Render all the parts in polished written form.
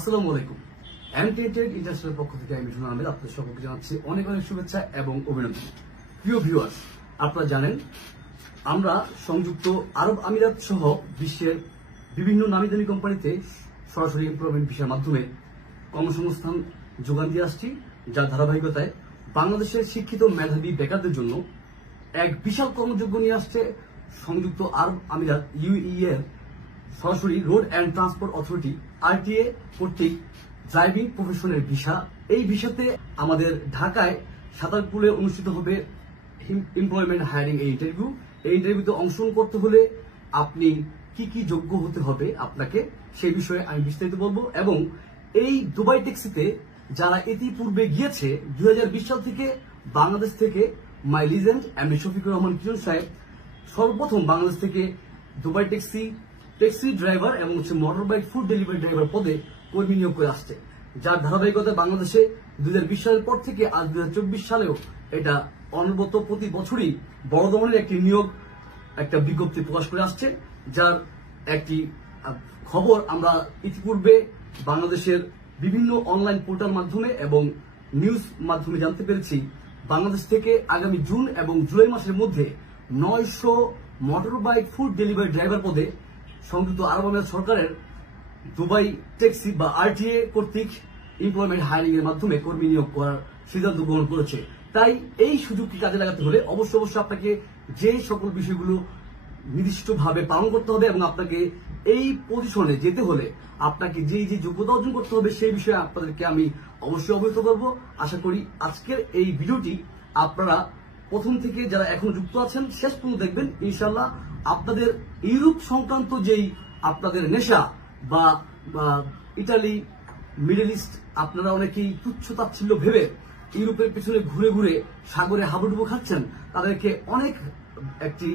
আসসালামু আলাইকুম। এমটেটেড ইন্টারন্যাশনাল পক্ষ থেকে আমি মিঠুন আহমেদ আপনাদের সকলকে জানাচ্ছি অনেক অনেক শুভেচ্ছা এবং অভিনন্দন। প্রিয় ভিউয়ার্স, আপনারা জানেন আমরা সংযুক্ত আরব আমিরাত সহ বিশ্বের বিভিন্ন নামীদামি কোম্পানিতে সরাসরি এমপ্লয়মেন্ট ভিসার মাধ্যমে কর্মসংস্থান যোগান দিয়ে আসছি, যার ধারাবাহিকতায় বাংলাদেশের শিক্ষিত মেধাবী বেকারদের জন্য এক বিশাল কর্মযোগ্য নিয়ে আসছে সংযুক্ত আরব আমিরাত ইউএই এর সরাসরি road and transport authority RTA কর্তৃক ড্রাইভিং প্রফেশনের ভিসা। এই ভিসাতে আমাদের ঢাকায় সাতারপুলে অনুষ্ঠিত হবে এমপ্লয়মেন্ট হায়ারিং এই ইন্টারভিউ। এই ইন্টারভিউতে অংশগ্রহণ করতে হলে আপনি কি কি যোগ্য হতে হবে আপনাকে, সেই বিষয়ে আমি বিস্তারিত বলবো। এবং এই দুবাই ট্যাক্সিতে যারা ইতিপূর্বে গিয়েছে 2020 সাল থেকে বাংলাদেশ থেকে মাই লিজেন্ড এমডি শফিকুর রহমান কিরণ সাহেব সর্বপ্রথম বাংলাদেশ থেকে দুবাই ট্যাক্সি ড্রাইভার এবং motor bike food delivery driver পদে কর্মী নিয়োগ করে আসছে, যার ধারাবাহিকতায় বাংলাদেশে 2020 সালের পর থেকে আজ 2024 সালেও এটা অনবরত প্রতি বছরই বড় ধরনের একটি নিয়োগ একটা বিজ্ঞপ্তি প্রকাশ করে আসছে, যার একটি খবর আমরা ইতিপূর্বে বাংলাদেশের বিভিন্ন অনলাইন পোর্টাল মাধ্যমে এবং নিউজ মাধ্যমে জানতে পেরেছি। বাংলাদেশ থেকে আগামী জুন এবং জুলাই মাসের মধ্যে 900 motor bike food delivery driver পদে সংযুক্ত আরব আমিরাত সরকারের দুবাই ট্যাক্সি বা আরটিএ কর্তৃক এমপ্লয়মেন্ট হায়ারিং এর মাধ্যমে কর্মী নিয়োগ করার সিদ্ধান্ত গ্রহণ করেছে। তাই এই সুযোগটি কাজে লাগাতে হলে অবশ্যই আপনাকে যে সকল বিষয়গুলো নির্দিষ্টভাবে পালন করতে হবে এবং আপনাকে এই পজিশনে যেতে হলে আপনাকে যে যোগ্যতা অর্জন করতে হবে সেই বিষয়ে আপনাদেরকে আমি অবশ্যই অবহিত করব। আশা করি আজকের এই ভিডিওটি আপনারা প্রথম থেকে যারা এখনো যুক্ত আছেন শেষ পর্যন্ত দেখবেন। ইনশাআল্লাহ আপনাদের ইউরোপ সংক্রান্ত যেই আপনাদের নেশা বা ইটালি মিডল ইস্ট আপনারা অনেকেই তুচ্ছ তাচ্ছিল্য ভেবে ইউরোপের পেছনে ঘুরে ঘুরে সাগরে হাবুডুবু খাচ্ছেন, তাদেরকে অনেক একটি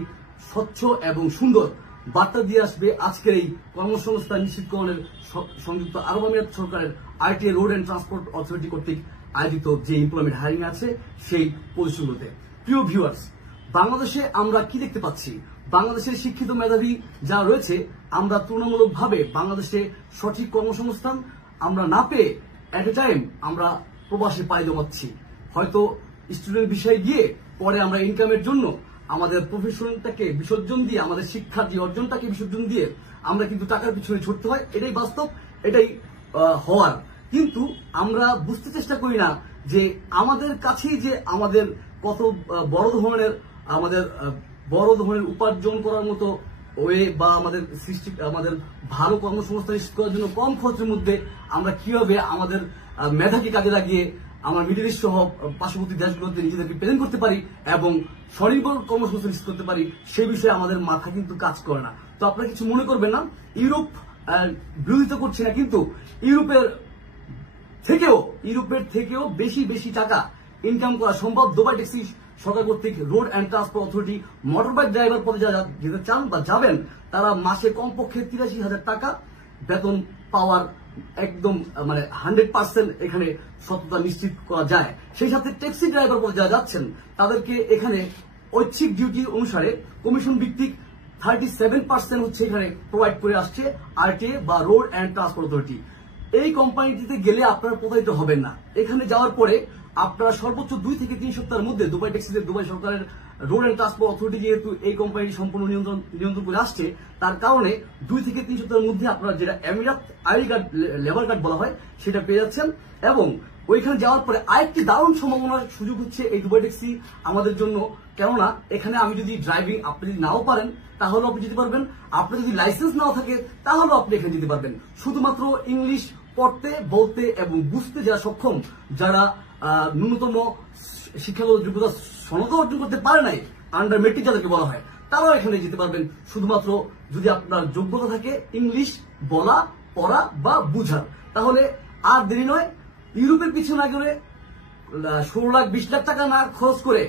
স্বচ্ছ এবং সুন্দর বার্তা দিয়ে আসবে আজকের এই কর্মসংস্থান নিশ্চিতকরণের সংযুক্ত আরব আমিরাত সরকারের RTA road and transport authority কর্তৃক আয়োজিত যে এমপ্লয়মেন্ট হায়ারিং আছে সেই পজিশনগুলোতে। প্রিয় ভিউয়ার্স, বাংলাদেশে আমরা কি দেখতে পাচ্ছি? বাংলাদেশের শিক্ষিত মেধাবী যা রয়েছে, আমরা তুলনামূলকভাবে বাংলাদেশে সঠিক কর্মসংস্থান আমরা না পেয়ে এট এ টাইম আমরা প্রবাসে পাই জমাচ্ছি। হয়তো স্টুডেন্ট বিষয়ে গিয়ে পরে আমরা ইনকামের জন্য আমাদের প্রফেশনটাকে বিসর্জন দিয়ে, আমাদের শিক্ষার যে অর্জনটাকে বিসর্জন দিয়ে আমরা কিন্তু টাকার পিছনে ছুটতে হয়। এটাই বাস্তব, এটাই হওয়ার। কিন্তু আমরা বুঝতে চেষ্টা করি না যে আমাদের কাছেই যে আমাদের কত বড় ধরনের উপার্জন করার মতো ওয়ে বা আমাদের ভালো কর্মসংস্থান নিশ্চিত করার জন্য কম খরচের মধ্যে আমরা কিভাবে আমাদের মেধাকে কাজে লাগিয়ে আমরা মিডল ইস্ট সহ পার্শ্ববর্তী দেশগুলোতে নিজেদেরকে প্রেজেন্ট করতে পারি এবং স্বনির্ভর কর্মসংস্থান নিশ্চিত করতে পারি, সেই বিষয়ে আমাদের মাথা কিন্তু কাজ করে না। তো আপনারা কিছু মনে করবেন না, ইউরোপ বিরোধিতা করছি না, কিন্তু ইউরোপের থেকেও বেশি টাকা ইনকাম করা সম্ভব দুবাই ট্যাক্সি সরকার কর্তৃক road and transport authority motor bike driver পদে যারা যেতে চান বা যাবেন, তারা মাসে কমপক্ষে 83,000 টাকা বেতন পাওয়ার একদম 100% এখানে সততা নিশ্চিত করা যায়। সেই সাথে ট্যাক্সি ড্রাইভার পদে যারা যাচ্ছেন তাদেরকে এখানে ঐচ্ছিক ডিউটি অনুসারে কমিশন ভিত্তিক 37% হচ্ছে এখানে প্রোভাইড করে আসছে আরটিএ বা রোড অ্যান্ড ট্রান্সপোর্ট অথরিটি। এই কোম্পানিটিতে গেলে আপনারা প্রতারিত হবেন না। এখানে যাওয়ার পরে আপনারা সর্বোচ্চ 2 থেকে 3 সপ্তাহের মধ্যে দুবাই ট্যাক্সিতে দুবাই সরকারের রোড অ্যান্ড ট্রান্সপোর্ট অথরিটি যেহেতু এই কোম্পানিটি সম্পূর্ণ নিয়ন্ত্রণ করে আসছে, তার কারণে 2 থেকে 3 সপ্তাহের মধ্যে আপনারা যেটা আমিরাত আইডি কার্ড লেবার কার্ড বলা হয় সেটা পেয়ে যাচ্ছেন। এবং ওইখানে যাওয়ার পরে আরেকটি দারুণ সম্ভাবনার সুযোগ হচ্ছে এই দুবাই ট্যাক্সি আমাদের জন্য। কেননা এখানে আমি যদি ড্রাইভিং আপনি যদি নাও পারেন তাহলেও আপনি যেতে পারবেন, আপনার যদি লাইসেন্স নাও থাকে তাহলেও আপনি এখানে যেতে পারবেন। শুধুমাত্র ইংলিশ পড়তে বলতে এবং বুঝতে যারা সক্ষম, যারা ন্যূনতম শিক্ষাগত যোগ্যতা সনদ অর্জন করতে পারে নাই, আন্ডার মেট্রিক যাদেরকে বলা হয়, তারাও এখানে যেতে পারবেন, শুধুমাত্র যদি আপনার যোগ্যতা থাকে ইংলিশ বলা পড়া বা বুঝার। তাহলে আর দেরি নয়, ইউরোপের পিছনে না গেলে 16 লাখ 20 লাখ টাকা না খরচ করে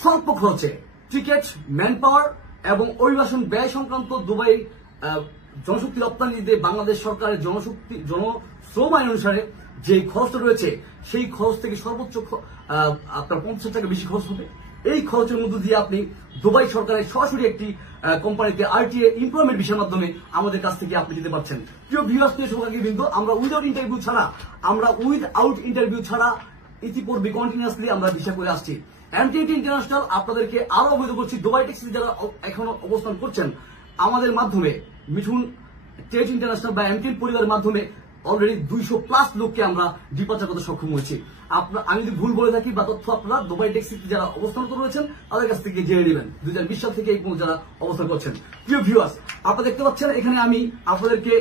স্বল্প খরচে টিকেট, ম্যান পাওয়ার এবং অভিবাসন ব্যয় সংক্রান্ত দুবাই জনশক্তি রপ্তানিতে বাংলাদেশ সরকারের জনশ্রম আইন অনুসারে যে খরচটা রয়েছে সেই খরচ থেকে সর্বোচ্চ আপনার 50 টাকা বেশি খরচ হবে। এই খরচের মধ্য দিয়ে আপনি দুবাই সরকারের সরাসরি একটি কোম্পানিতে আরটিএ এমপ্লয়মেন্ট ভিসার মাধ্যমে আমাদের কাছ থেকে আপনি যেতে পারছেন। প্রিয় ভিউয়ার্স, কিন্তু আমরা উইদাউট ইন্টারভিউ ছাড়া ইতিপূর্বে কন্টিনিউয়াসলি আমরা ভিসা করে আসছি। এমটিএটি ইন্টারন্যাশনাল আপনাদেরকে আরো অবহিত করছি, দুবাই ট্যাক্সিতে যারা এখনো অবস্থান করছেন আমাদের মাধ্যমে, মিঠুন টেট ইন্টারন্যাশনাল বা এমটিএন পরিবারের মাধ্যমে অলরেডি 200+ লোককে আমরা ডিপার্চার করতে সক্ষম হয়েছি। আমি যদি ভুল বলে থাকি বা তথ্য আপনারা দুবাই ট্যাক্সিতে যারা অবস্থান রয়েছেন তাদের কাছ থেকে জেনে নেবেন 2020 সাল থেকে এই পর্যন্ত যারা অবস্থান করছেন। প্রিয় ভিউয়ার্স, আপনারা দেখতে পাচ্ছেন এখানে আমি আপনাদেরকে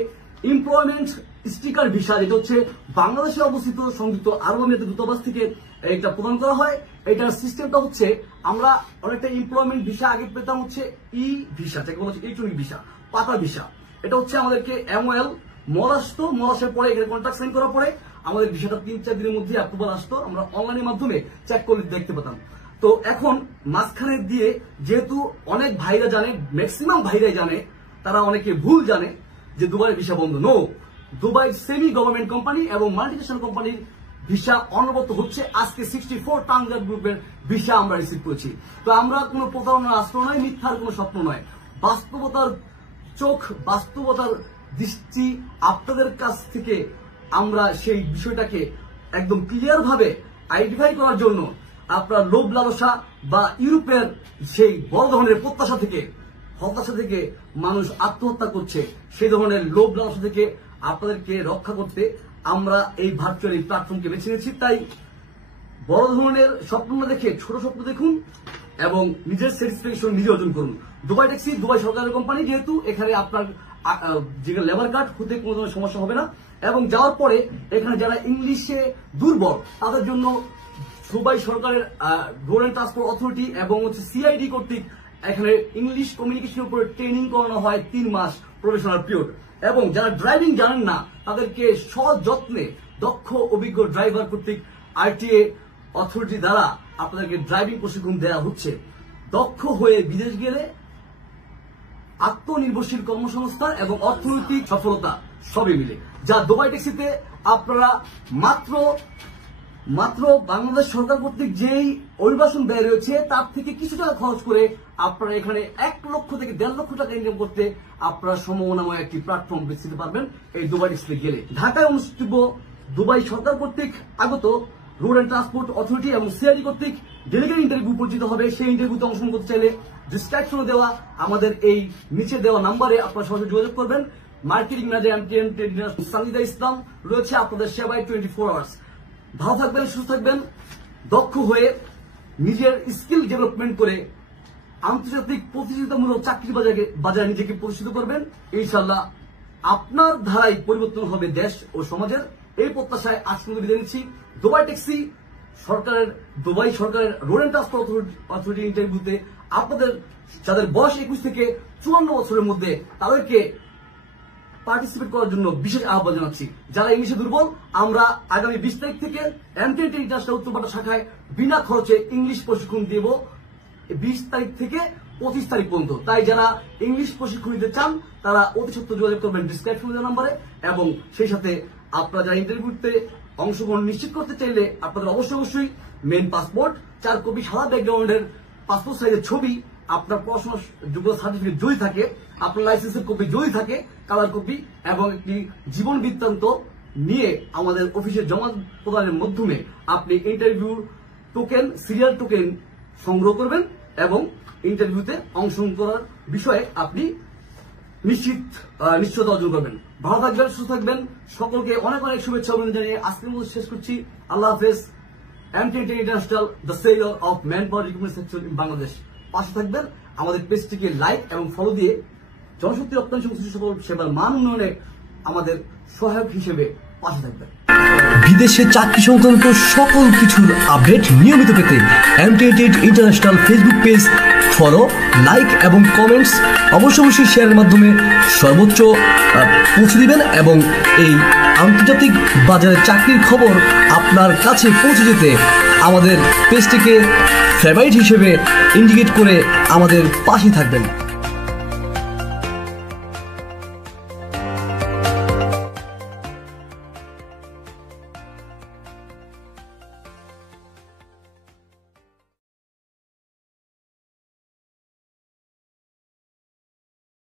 এমপ্লয়মেন্ট স্টিকার ভিসা, যেটা হচ্ছে বাংলাদেশে অবস্থিত সংযুক্ত আরব আমিরাতের দূতাবাস থেকে এটা প্রদান করা হয়। এটার সিস্টেমটা হচ্ছে আমরা অনেকটা এমপ্লয়মেন্ট ভিসা আগে পেতাম হচ্ছে ই ভিসা, যাকে বলা হচ্ছে ইলেকট্রনিক ভিসা, পাতা ভিসা। এটা হচ্ছে আমাদেরকে MOL মল আসতো, মল আসার পরে এখানে কন্ট্রাক্ট সাইন করার পরে আমাদের ভিসাটা 3-4 দিনের মধ্যে অ্যাপ্রুভাল আসতো, আমরা অনলাইনের মাধ্যমে চেক করে দেখতে পেতাম। তো এখন মাঝখানে দিয়ে যেহেতু অনেক ভাইরা জানে, ম্যাক্সিমাম ভাইরাই জানে, তারা অনেকে ভুল জানে যে দুবাইয়ের ভিসা বন্ধ। No, Dubai semi government company এবং মাল্টিনেশনাল কোম্পানির ভিসা অনবরত হচ্ছে। আজকে 64 ট্রানজাক্ট গ্রুপের ভিসা আমরা রিসিভ করেছি। তো আমরা কোনো প্রতারণার আশ্রয় নয়, মিথ্যার কোনো স্বপ্ন নয়, বাস্তবতার চোখ, বাস্তবতার দৃষ্টি আপনাদের কাছ থেকে আমরা সেই বিষয়টাকে একদম ক্লিয়ার ভাবে আইডেন্টিফাই করার জন্য আপনার লোভ লালসা বা ইউরোপের সেই বড় ধরনের প্রত্যাশা থেকে, হতাশা থেকে মানুষ আত্মহত্যা করছে, সেই ধরনের লোভ লালসা থেকে আপনাদেরকে রক্ষা করতে আমরা এই ভার্চুয়াল এই প্ল্যাটফর্মকে বেছে নিয়েছি। তাই বড় ধরনের স্বপ্ন না দেখে ছোট স্বপ্ন দেখুন এবং নিজের স্যাটিসফ্যাকশন নিজে অর্জন করুন। দুবাই ট্যাক্সি দুবাই সরকারের কোম্পানি, যেহেতু এখানে আপনার যে লেবার কার্ড হতে কোনো ধরনের সমস্যা হবে না। এবং যাওয়ার পরে এখানে যারা ইংলিশে দুর্বল তাদের জন্য দুবাই সরকারের রোড অ্যান্ড ট্রান্সপোর্ট অথরিটি এবং হচ্ছে CID কর্তৃক এখানে ইংলিশ কমিউনিকেশনের উপরে ট্রেনিং করানো হয় 3 মাস প্রফেশনাল পিরিয়ড। এবং যারা ড্রাইভিং জানেন না তাদেরকে সযত্নে দক্ষ অভিজ্ঞ ড্রাইভার কর্তৃক RTA অথরিটি দ্বারা আপনাদেরকে ড্রাইভিং প্রশিক্ষণ দেওয়া হচ্ছে। দক্ষ হয়ে বিদেশ গেলে আত্মনির্ভরশীল কর্মসংস্থান এবং অর্থনৈতিক সফলতা সবই মিলে, যা দুবাই ট্যাক্সিতে আপনারা মাত্র বাংলাদেশ সরকার কর্তৃক যেই অভিবাসন ব্যয় রয়েছে তার থেকে কিছু টাকা খরচ করে আপনারা এখানে 1 লক্ষ থেকে 1.5 লক্ষ টাকা ইনকাম করতে আপনারা সম্ভাবনাময় একটি প্ল্যাটফর্ম বেছে নিতে পারবেন এই দুবাই ট্যাক্সিতে গেলে। ঢাকায় অনুষ্ঠিত দুবাই সরকার কর্তৃক আগত রোড অ্যান্ড ট্রান্সপোর্ট অথরিটি এবং CID কর্তৃক ডেলিগেট ইন্টারভিউ পরিচিত হবে। সেই ইন্টারভিউতে অংশগ্রহণ করতে চাইলে ডিসক্রিপশনে দেওয়া আমাদের এই নিচে দেওয়া নাম্বারে আপনারা সরাসরি যোগাযোগ করবেন। মার্কেটিং ম্যানেজার MTN সানিদা ইসলাম রয়েছে আপনাদের সেবায় 24 আওয়ার্স। ভালো থাকবেন, সুস্থ থাকবেন, দক্ষ হয়ে নিজের স্কিল ডেভেলপমেন্ট করে আন্তর্জাতিক প্রতিযোগিতামূলক চাকরি বাজারে নিজেকে প্রতিষ্ঠিত করবেন। ইনশাআল্লাহ আপনার ধারায় পরিবর্তন হবে দেশ ও সমাজের, এই প্রত্যাশায় আজকে বিদায় নিচ্ছি। দুবাই ট্যাক্সি দুবাই সরকারের রোড অ্যান্ড ট্রান্সপোর্ট অথরিটি ইন্টারভিউতে আপনাদের যাদের বয়স 21 থেকে 54 বছরের মধ্যে তাদেরকে পার্টিসিপেট করার জন্য বিশেষ আহ্বান জানাচ্ছি। যারা ইংলিশে দুর্বল, আমরা আগামী 20 তারিখ থেকে এমটিএটি ইন্টারন্যাশনাল উত্তরপাড়া শাখায় বিনা খরচে ইংলিশ প্রশিক্ষণ দেব 20 তারিখ থেকে 25 তারিখ পর্যন্ত। তাই যারা ইংলিশ প্রশিক্ষণ নিতে চান তারা অতি সত্ত্বর যোগাযোগ করবেন ডিসক্রিপশন নাম্বারে। এবং সেই সাথে আপনারা যারা ইন্টারভিউতে অংশগ্রহণ নিশ্চিত করতে চাইলে আপনাদের অবশ্যই মেইন পাসপোর্ট, 4 কপি সাদা ব্যাকগ্রাউন্ডের পাসপোর্ট সাইজের ছবি, আপনার পড়াশোনার যোগ্যতা সার্টিফিকেট যদি থাকে, আপনার লাইসেন্সের কপি যদি থাকে, কালার কপি এবং একটি জীবন বৃত্তান্ত নিয়ে আমাদের অফিসে জমা প্রদানের মাধ্যমে আপনি ইন্টারভিউ টোকেন, সিরিয়াল টোকেন সংগ্রহ করবেন এবং ইন্টারভিউতে অংশগ্রহণ করার বিষয়ে আপনি নিশ্চয়তা অর্জন করবেন। ভালো থাকবেন, সুস্থ থাকবেন, সকলকে অনেক শুভেচ্ছা অভিনন্দন জানিয়ে আজকের মতো শেষ করছি। আল্লাহ হাফেজ। MTAT international, the seller of manpower recruitment sector in Bangladesh. পাশে থাকবেন, আমাদের পেজটিকে লাইক এবং ফলো দিয়ে জনশক্তি রপ্তানি সংশ্লিষ্ট সকল সেবার মান উন্নয়নে আমাদের সহায়ক হিসেবে পাশে থাকবেন। বিদেশে চাকরি সংক্রান্ত সকল কিছুর আপডেট নিয়মিত পেতে MTAT international Facebook page follow, like এবং কমেন্টস অবশ্যই শেয়ারের মাধ্যমে সর্বোচ্চ পৌঁছে দিবেন এবং এই আন্তর্জাতিক বাজারে চাকরির খবর আপনার কাছে পৌঁছে যেতে আমাদের পেজটিকে ফেভারিট হিসেবে ইন্ডিকেট করে আমাদের পাশে থাকবেন।